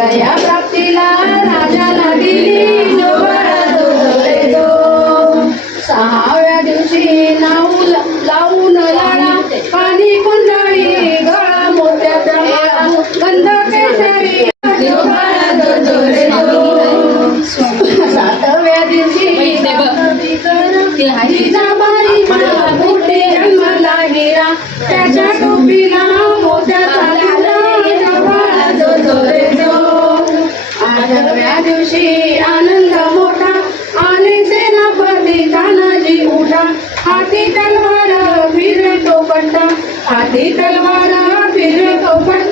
जया प्राप्तीला राजाला दिली जो सहाव्या दिवशी नाऊ लावून लाडा पाणी कुंडळी गळा मोत्याचा माळा गंध केशरी सातव्या दिवशी मोठे जन्मला हिरा त्याच्या टोपीला मोत्याचा आठव्या दिवशी आनंद मोठा आणि सेनापती तानाजी उठा हाती तलवार फिरतो पट्टा हाती तलवार फिरतो पट्टा